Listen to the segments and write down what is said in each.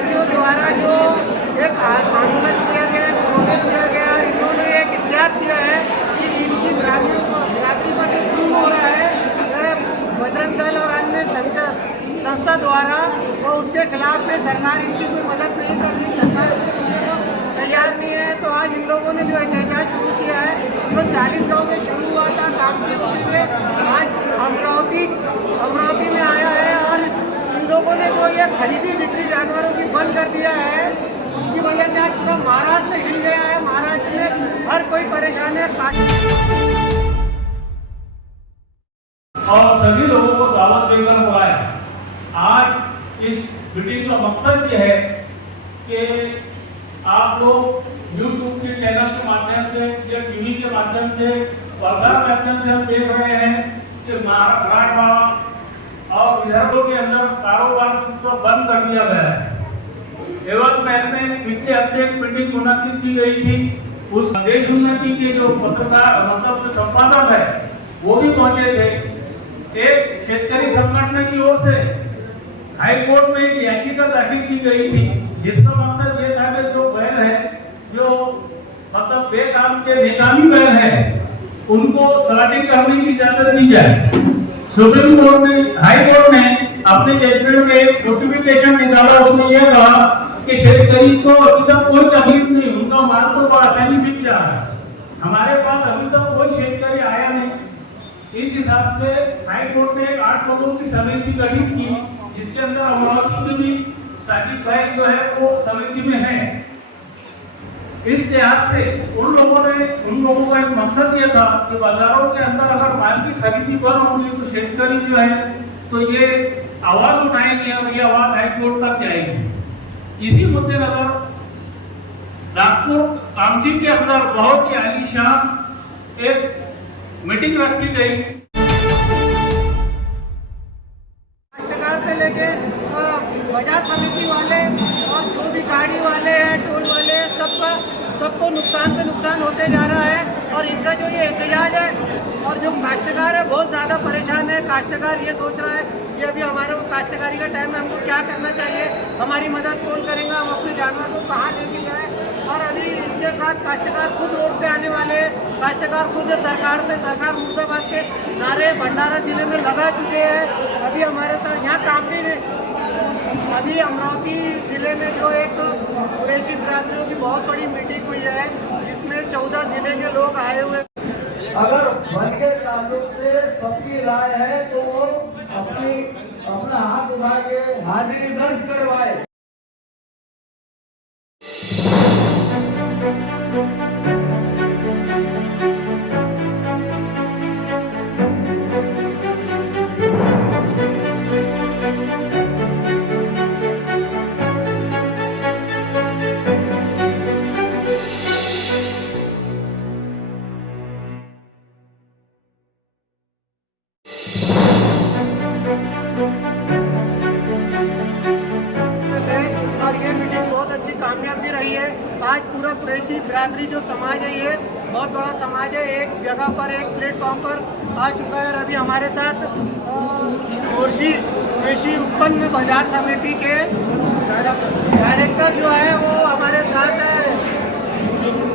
बिरादरियों द्वारा जो एक आंदोलन किया गया, प्रोटेस्ट किया गया, इन्होंने एक इत्याग किया है कि इनकी बिरादरी पर जो जुल्म हो रहा है बजरंग दल और अन्य संस्था द्वारा, वो उसके खिलाफ में सरकार इनकी कोई मदद नहीं कर रही, सरकार को सुनने को तैयार नहीं है। तो आज इन लोगों ने जो एहतजाज शुरू किया है, जो 40 गाँव में शुरू हुआ था कामती होते हुए, आज अमरावती में आया है और इन लोगों ने जो ये खरीदी बिक्री जानवरों की बंद कर दिया है, उसकी वजह से आज पूरा महाराष्ट्र हिल गया है। महाराष्ट्र में हर कोई परेशान है और सभी लोगों को दावत देकर बुलाया। आज इस मीटिंग का मकसद यह है कि आप लोग YouTube के चैनल के माध्यम से या टीवी के माध्यम से वर्षा के माध्यम से हम देख रहे हैं कि मराठवाड़ा और विदर्भों के अंदर कारोबार को बंद कर दिया गया है। एवं महल में पिछले हफ्ते एक मीटिंग मुनक्किद की गई थी। उस देश उन्नति के जो पत्रकार मतलब जो संपादक है वो भी पहुंचे थे। एक शेतकरी संगठन की ओर से हाई कोर्ट में एक याचिका दाखिल की गई थी, जिसका मकसद ये था कि जो बैल है, जो मतलब बेकाम के निकामी बैल है, उनको स्लॉटिंग करने की इजाजत दी जाए। सुप्रीम कोर्ट ने, हाई कोर्ट ने अपने जजमेंट में एक नोटिफिकेशन निकाला। उसमें यह कहा कि शेतकरी को अभी तक कोई तकलीफ नहीं, उनका माल तो आसानी बिक जा रहा है। हमारे पास अभी तक कोई शेतकरी आया नहीं। इस हिसाब से हाई कोर्ट ने 8 लोगों की समिति गठित की, जिसके अंदर अमरावती के भी साकिब भाई जो है वो समिति में है। इस लिहाज से उन लोगों का एक मकसद ये था कि बाजारों के अंदर अगर माल की खरीदी बंद होगी तो शेतकरी जो है तो ये आवाज उठाएंगे और ये आवाज हाई कोर्ट तक जाएगी। इसी मद्देनजर नागपुर कामठी के अंदर बहुत ही आलीशान एक मीटिंग रखी गई। से लेके बाजार समिति वाले और जो भी गाड़ी वाले हैं, टोल वाले, सबको नुकसान पे नुकसान होते जा रहा है। और इनका जो ये एहतजाज है और जो काश्तकार है बहुत ज़्यादा परेशान है। काश्तकार ये सोच रहा है कि अभी हमारे काश्तकारी का टाइम है, हमको क्या करना चाहिए, हमारी मदद कौन करेगा, हम अपने जानवर को कहाँ लेके जाए। और अभी इनके साथ काश्तकार खुद रोड पे आने वाले हैं। काश्तकार खुद सरकार मुर्दाबाद के नारे भंडारा जिले में लगा चुके हैं। अभी हमारे साथ यहाँ कामठी में, अभी अमरावती जिले में जो एक कुरैशी बिरादरियों की बहुत बड़ी मीटिंग हुई है, जिसमें 14 जिले के लोग आए हुए। अगर वन के ताल्लुक से सबकी राय है तो वो अपना हाथ उठा के हाजिरी दर्ज करवाए। कामयाब भी रही है। आज पूरा कुरैशी बिरादरी जो समाज है, ये बहुत बड़ा समाज है, एक जगह पर एक प्लेटफॉर्म पर आ चुका है। और अभी हमारे साथ कुरैशी उत्पन्न बाजार समिति के डायरेक्टर जो है वो हमारे साथ है,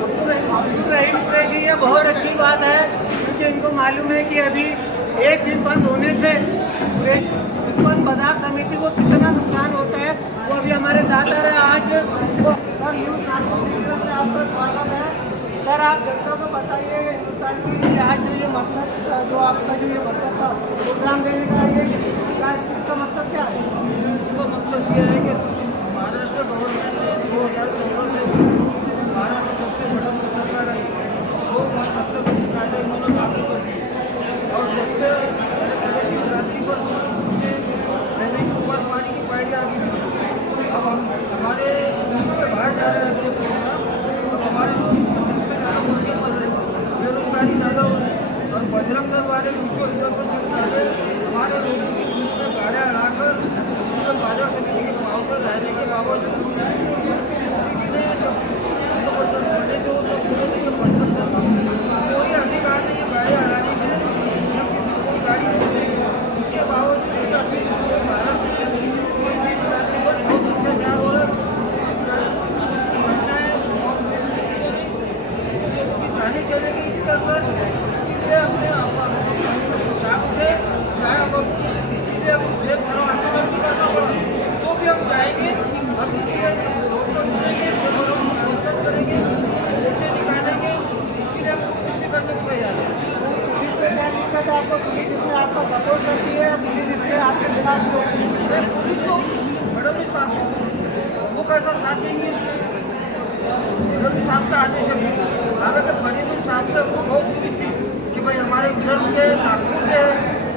अब्दुल रहीम कुरैशी। ये बहुत अच्छी बात है क्योंकि इनको मालूम है कि अभी एक दिन बंद होने से कुरैशी उत्पन्न बाजार समिति को कितना नुकसान होता है, वो अभी हमारे साथ आ रहे हैं। आज वो सर न्यूज़ नागपुर में आपका स्वागत है। सर आप जनता को बताइए हिंदुस्तान की आज जो ये मकसद, जो आपका जो ये मकसद था प्रोग्राम देने का, ये इसका मकसद क्या है? इसका मकसद ये है कि महाराष्ट्र गवर्नमेंट ने 2014 से महाराष्ट्र सबसे बड़ा सरकार है, वो 70 कायदे इन्होंने लागू कर दिए। और जब से कुरैशी बिरादरी पर रहने की उपासमारी की पाई आ गई, अब हम हमारे मुल्क के बाहर जा रहे हैं तो प्रोग्राम। अब हमारे लोग इसमें सबसे ज़्यादा मुद्दे पर रहेगा, बेरोजगारी ज़्यादा हो रही और बजरंग दल वाले विश्व स्तर पर सबसे हमारे लोगों की बीच में गाड़ियाँ अड़ाकर बाजार समिति के भाव कर कैसा साथ देंगे इसमें? विरोधी साहब का आदेश है। हालांकि फडणवीस साहब से हमको बहुत उम्मीद थी कि भाई हमारे उधर के नागपुर के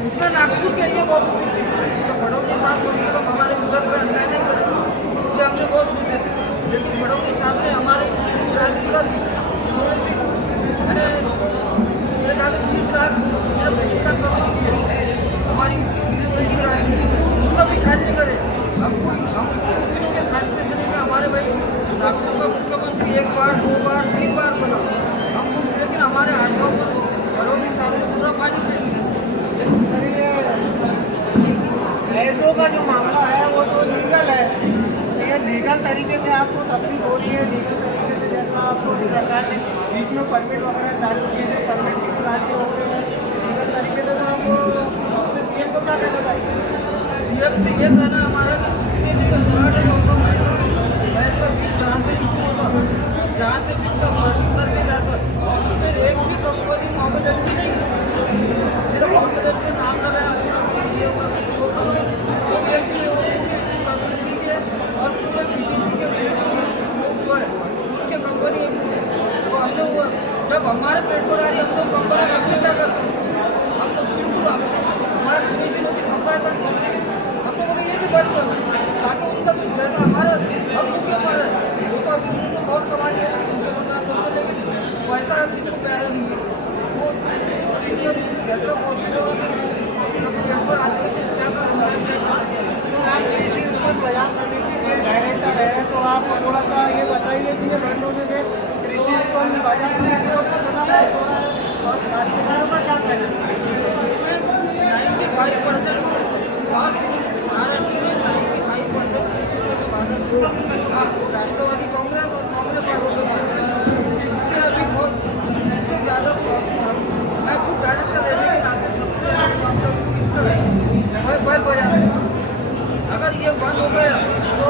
उसमें नागपुर के लिए बहुत उम्मीद थी तो फडणवीस साहब कम से कम हमारे उधर पर अन्याय नहीं करे, ये हमने बहुत सोचे थे। लेकिन फडणवीस साहब ने हमारे बिरादरी का भी थोड़ी सी मैंने मेरे ख्याल से 20 लाख सिर्फ 20 लाख करोड़ हमारी बिरादरी उसका भी ख्याल नहीं करे। हम के साथ में चलेंगे। हमारे भाई नागपुर का मुख्यमंत्री 1 बार 2 बार 3 बार बना हमको, लेकिन हमारे आशाओं पर फडणवीस साहब ने पूरा पानी दे दिया। सर ये ऐसो का जो मामला है वो तो लीगल है, ये लीगल तरीके से आपको तकलीफ हो रही है। लीगल तरीके से जैसा आपको सरकार ने बीच में परमिट वगैरह चालू किए थे, परमिट की पुरानी हो गए हैं लीगल तरीके से, तो आपको अपने सीएम को क्या कहना चाहिए? सीएम से ये कहना हमारा कि जितने भी सलाह है मौसम भैंस का बीज जहाँ से इशू होता, जहाँ से बीज का वाशिंग करके जाता, उसमें एक भी कंपनी मोहम्मद की नहीं है। सिर्फ मोहम्मद के नाम लगाया ये होगा वो कमेंट वो एक भी पूरी कम्युनिटी के और पूरे बीजेपी के लोग जो है उनके कंपनी तो हमने हुआ जब हमारे पेट पर आ रही हम लोग कंपनी हमने क्या करते हैं, हम लोग बिल्कुल हमारे पुलिसियों की सप्लाई करते हैं, हम लोगों को ये भी बंद करना ताकि उनका भी जैसा हमारा हम क्यों मर रहे हैं वो तो अभी उनको बहुत कमा लिया उनके बनना, लेकिन वैसा किसको प्यारा नहीं है वो इसका घर तक पहुँचे पेट पर आते हैं क्या करें। आप कृषि उत्पन्न बाजार समिति के डायरेक्टर है तो आप थोड़ा सा ये बताइए कि ये बंद होने से कृषि उत्पन्न बाजार समिति को कितना लाभ हो रहा है और काश्तकारों का क्या कहना है? इसमें 95% महाराष्ट्र में 95% कृषि उत्पन्न बाजार समिति राष्ट्रवादी कांग्रेस और कांग्रेस वालों के पास है। इससे अभी बहुत सबसे ज़्यादा मैं खुद डायरेक्टर रहने के नाते सबसे ज़्यादा प्रॉब्लम इसका है वह बाजार है। अगर ये बंद हो गया तो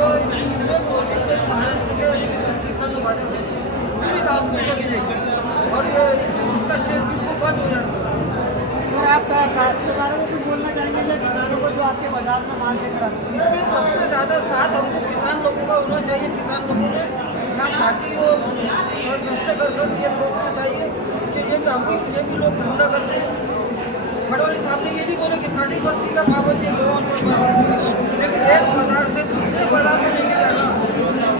महाराष्ट्र के कृषि उत्पन्न बाजार समिति पूरी लाभ में चली जाएगी और ये उसका शेयर बिल्कुल बंद हो जाएगा। और आप काश्तकारों को भी बोलना चाहेंगे या किसानों को जो आपके बाजार में माल से करा? इसमें सबसे ज़्यादा साथ हमको किसान लोगों का होना चाहिए। किसान लोगों ने ना खाती हो और नष्ट कर ये सोचना चाहिए कि ये भी लोग धंधा करते हैं। फडणवीस साहब ने ये भी बोले कि 30% का पाबंदी है लोगों पर, लेकिन एक बाजार से दूसरे बाजार में लेके जाना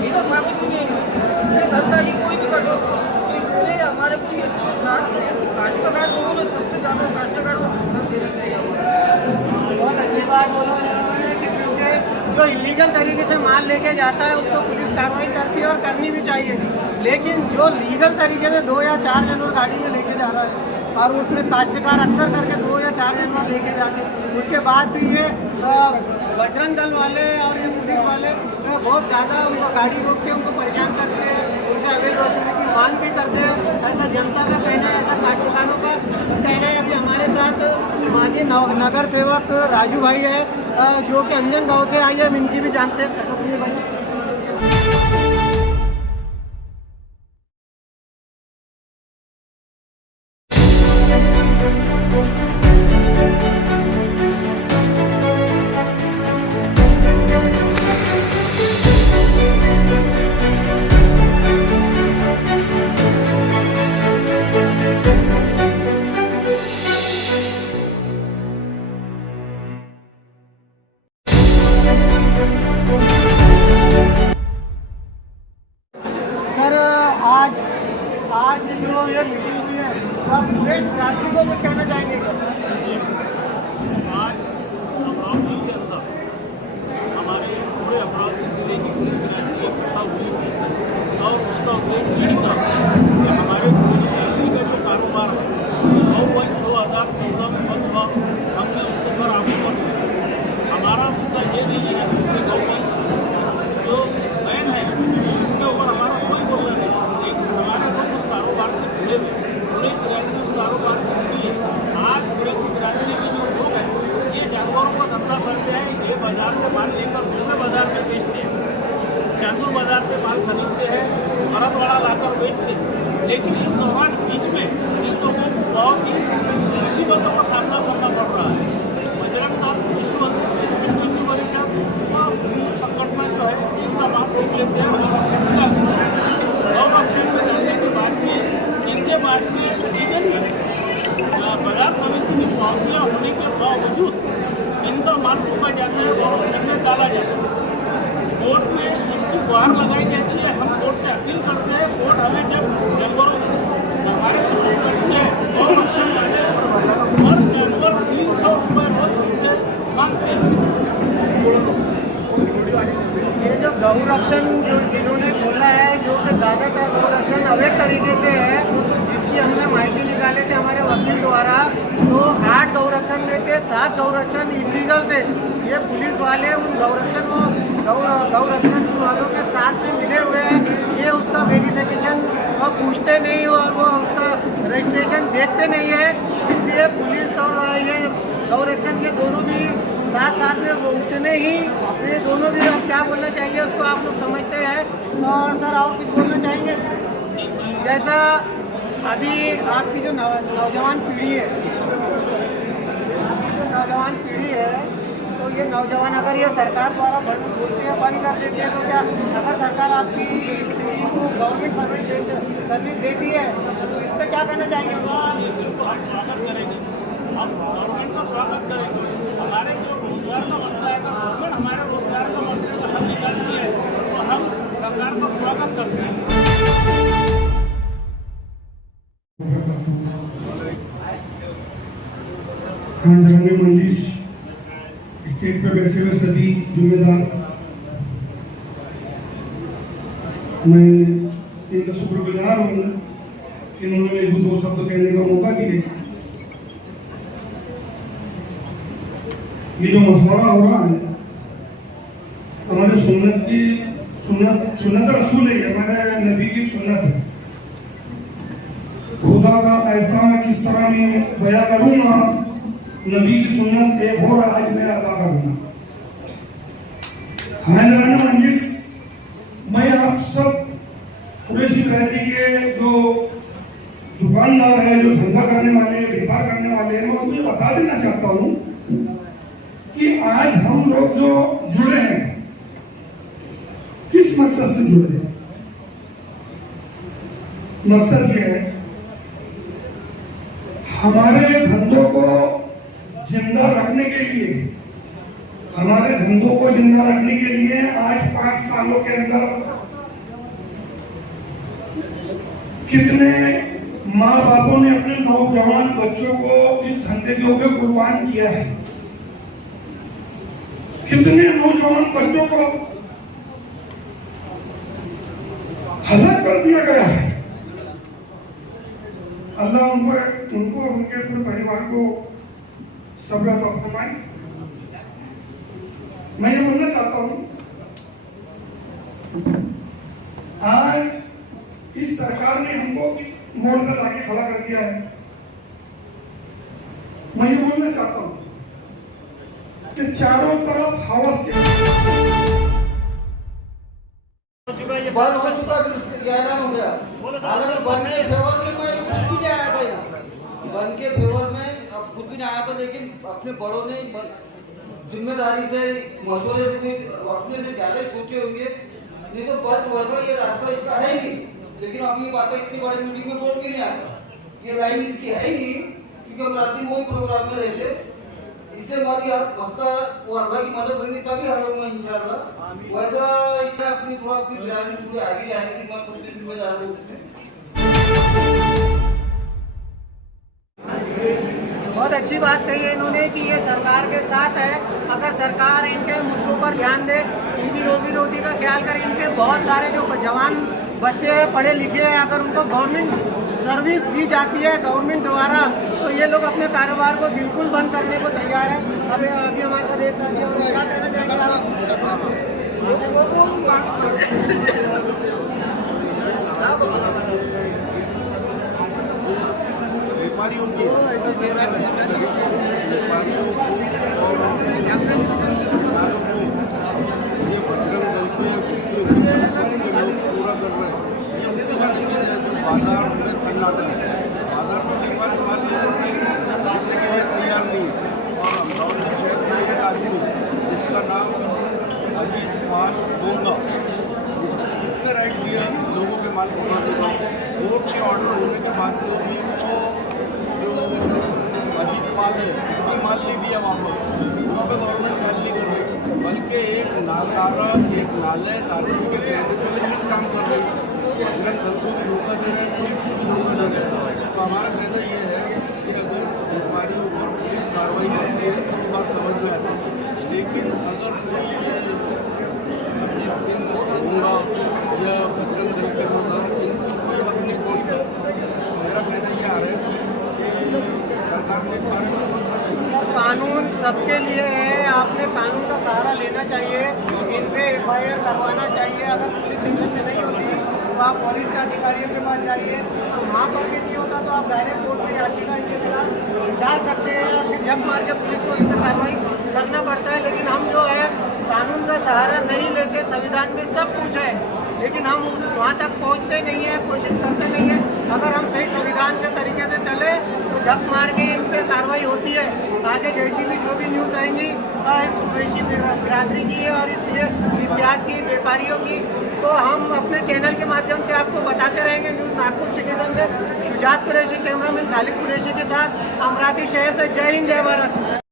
ये पाबंदी नहीं है। ये धंधा ही कोई भी कर सकता है। इसलिए हमारे को ये साथ काश्तकार लोगों ने सबसे ज़्यादा काश्तकार को साथ देना चाहिए हमारे। बहुत अच्छी बात बोला उन्होंने कि क्योंकि जो इलीगल तरीके से माल लेके जाता है उसको पुलिस कार्रवाई करती है और करनी भी चाहिए, लेकिन जो लीगल तरीके से 2 या 4 जानवर गाड़ी में लेके जा रहा है और उसमें काश्तकार अक्सर करके 2 या 4 जानवर लेके जाते हैं, उसके बाद भी ये बजरंग दल वाले और ये पुलिस वाले बहुत ज़्यादा उनको गाड़ी रोक के उनको परेशान करते हैं, उनसे अवैध वसूली की मांग भी करते हैं। ऐसा जनता का कहना है, ऐसा काश्तकारों का कहना है। अभी हमारे साथ माजी नगर सेवक राजू भाई है जो कि अंजन गांव से आई है, हम इनकी भी जानते हैं। कैसा सुनिए भाई? सर आज जो ये मीटिंग हुई है तो आप पूरे रात्रि को कुछ कहना चाहेंगे क्या? आज अमरावती से अंदर हमारे पूरे अमरावती जिले की पूरी बिरादरी इकट्ठा हुई और उसका उद्देश्य यही था कि हमारे पूरी बिरादरी का जो कारोबार 2014 में बंद हुआ, हमने उसको सर आगे कर दिया। हमारा मुद्दा ये नहीं है कि गवर्नमेंट जो बैन है उसके ऊपर हमारा कोई बोलना नहीं, लेकिन हमारे लोग उस कारोबार से जुड़े हुए पूरी बिरादरी उस कारोबार से जुड़ी है। आज कृषि बिरादरी के जो लोग हैं ये जानवरों का धंधा करते हैं, ये बाजार से माल लेकर दूसरे बाजार में बेचते हैं, चांदूर बाजार से माल खरीदते हैं, भरतवाड़ा लाकर बेचते हैं। लेकिन इस दौरान बीच में इन लोगों को बहुत ही मुसीबतों का सामना करना पड़ रहा है। बजरंग दल, विश्व हिंदू परिषद और संगठन जो है इनका माल रोक लेते हैं। पास में लीगली बाजार समिति की पावतियाँ होने के बावजूद इनका माल रोका जाता है और ऑप्शन में डाला जाता है। कोर्ट में इसकी गुहार लगाई जाती है, हम कोर्ट से अपील करते हैं। कोर्ट हमें जब जानवरों हमारे सपोर्ट करती है और ऑप्शन करते हैं और जानवर 300 रुपये रोज हमसे मांगते हैं। ये जो गौरक्षण जो जिन्होंने खोला है, जो कि ज़्यादातर गौरक्षण अवैध तरीके से है, जिसकी हमने माहिती निकाले थे हमारे वकील द्वारा, तो 8 गौरक्षण में से 7 गौरक्षण इलीगल थे। ये पुलिस वाले उन गौरक्षण वालों के साथ में मिले हुए हैं। ये उसका वेरिफिकेशन और पूछते नहीं और वो उसका रजिस्ट्रेशन देखते नहीं है। इसलिए पुलिस और ये गौरक्षण के दोनों भी साथ में वो उतने ही, ये दोनों भी अब क्या बोलना चाहिए उसको आप लोग समझते हैं। और सर और कुछ बोलना चाहेंगे? जैसा अभी आपकी जो नौजवान पीढ़ी है, तो ये नौजवान अगर ये सरकार द्वारा बंद कर देती है, तो क्या अगर सरकार आपकी पीढ़ी को गवर्नमेंट सर्विस देती है तो इस पर क्या कहना चाहेंगे? बिल्कुल हम स्वागत करेंगे, हम गवर्नमेंट का स्वागत करेंगे। हमारे जो रोजगार का मसला है, गवर्नमेंट हमारे रोजगार का मसले का हल निकालती है तो हम सरकार का स्वागत करते हैं। खानदानी मंजिश स्टेज पर बैठे हुए सभी जिम्मेदार, मैं इनका शुक्रगुजार हूँ कि इन्होंने मेरे को 2 शब्द कहने का मौका दिए। ये जो मशवरा हो रहा है हमारे सुन्नत रसूल है, हमारे नबी की सुन्नत है। खुदा का ऐसा किस तरह मैं बयां करूंगा, नबी की सुन्नत एक हो रहा आज मैं अदा करूंगा। खानदानी मंजिश, मैं आप सब कुरैशी बरादरी के जो दुकानदार है, जो धंधा करने वाले, व्यापार करने वाले हैं, मैं उनको ये बता देना चाहता हूँ कि आज हम लोग जो जुड़े हैं किस मकसद से जुड़े हैं। मकसद ये है हमारे धंधों को जिंदा रखने के लिए, हमारे धंधों को जिंदा रखने के लिए आज 5 सालों के अंदर कितने माँ बापों ने अपने नौजवान बच्चों को इस धंधे के ऊपर कुर्बान किया है। कितने नौजवान बच्चों को हलाक कर दिया गया है। अल्लाह उनको उनके पूरे परिवार को सब्र अता फरमाए। मैं ये बोलना चाहता हूँ, आज इस सरकार ने हमको मोड़ पर लाके खड़ा कर दिया है। मैं ये बोलना चाहता हूँ कि चारों तरफ हवस के बंद हो चुका, फिर ऐलान हो गया। हालांकि बंद के फेवर में मैं खुद भी नहीं आया था यहाँ, बंद के फेवर में अब खुद भी नहीं आया था, लेकिन अपने बड़ों ने जिम्मेदारी से, मशवरे से, अपने से ज्यादा सोचे होंगे। नहीं तो बंद वैसा ये रास्ता इसका है नहीं, लेकिन अभी बातें इतनी बड़ी मीटिंग में बोल के नहीं आता, ये लाइन इसकी है ही नहीं, क्योंकि हम रात में वही प्रोग्राम में रहते। इससे हमारी मसला वो अल्लाह की मदद होगी तभी हल होगा इंशाअल्लाह। वैसा इससे अपनी बिरादरी थोड़ी आगे जाने की बात थोड़ी जिम्मेदार हो। बहुत अच्छी बात कही है इन्होंने कि ये सरकार के साथ है। अगर सरकार इनके मुद्दों पर ध्यान दे, इनकी रोजी रोटी का ख्याल करे, इनके बहुत सारे जो जवान बच्चे पढ़े लिखे हैं, अगर उनको गवर्नमेंट सर्विस दी जाती है गवर्नमेंट द्वारा, तो ये लोग अपने कारोबार को बिल्कुल बंद करने को तैयार है। अभी हमारे साथ एक साथी और क्या कहना चाहेंगे? बाजार में सन्नाटा है, बाजार में देखभाल करने के लिए तैयार नहीं। और अमरावती शहर में एक आदमी जिसका नाम अजीत कुमार बोंगा, इसका राइट दिया लोगों के माल उठा देगा और के ऑर्डर होने के बाद भी तो जो अजीत पाल है उसकी माल नहीं दिया वापस, वहाँ पे गवर्नमेंट सेल नहीं कर रही, बल्कि एक नाकारा एक नाले कानून के तहत जो पुलिस काम कर रही है, बजरंग दल को भी धोखा दे रहे हैं, पुलिस को भी धोखा दे रहे हैं। तो हमारा कहना ये है कि अगर हमारे ऊपर पुलिस कार्रवाई करती है तो बात समझ में आती है, लेकिन अगर कोई अजीत सिंह होगा या बजरंग दल के लोग अपनी पोस्ट मेरा कहना ये आ रहा है कि सरकार ने इस बारे में सोचना चाहिए। सर कानून सबके लिए है, आपने कानून का सहारा लेना चाहिए, इन पे FIR करवाना चाहिए। अगर पुलिस स्टेशन में नहीं होती तो आप पुलिस के अधिकारियों के पास जाइए, तो वहाँ पर भी नहीं होता तो आप डायरेक्ट कोर्ट में याचिका इनके खिलाफ डाल सकते हैं, फिर जब मार के पुलिस को इस पर कार्रवाई करना पड़ता है। लेकिन हम जो है कानून का सहारा नहीं लेके, संविधान में सब कुछ है लेकिन हम वहाँ तक पहुँचते नहीं हैं, कोशिश करते नहीं हैं। अगर हम सही संविधान के तरीके से चले तो झक मार के इन पर कार्रवाई होती है। आगे जैसी भी जो भी न्यूज़ रहेंगी इस कुरैशी बिरादरी की और इस विद्यार्थी व्यापारियों की, तो हम अपने चैनल के माध्यम से आपको बताते रहेंगे। न्यूज़ नागपुर सिटीजन से शुजात कुरैशी, कैमरामैन खालिद कुरैशी के साथ अमरावती शहर से। जय हिंद, जय भारत।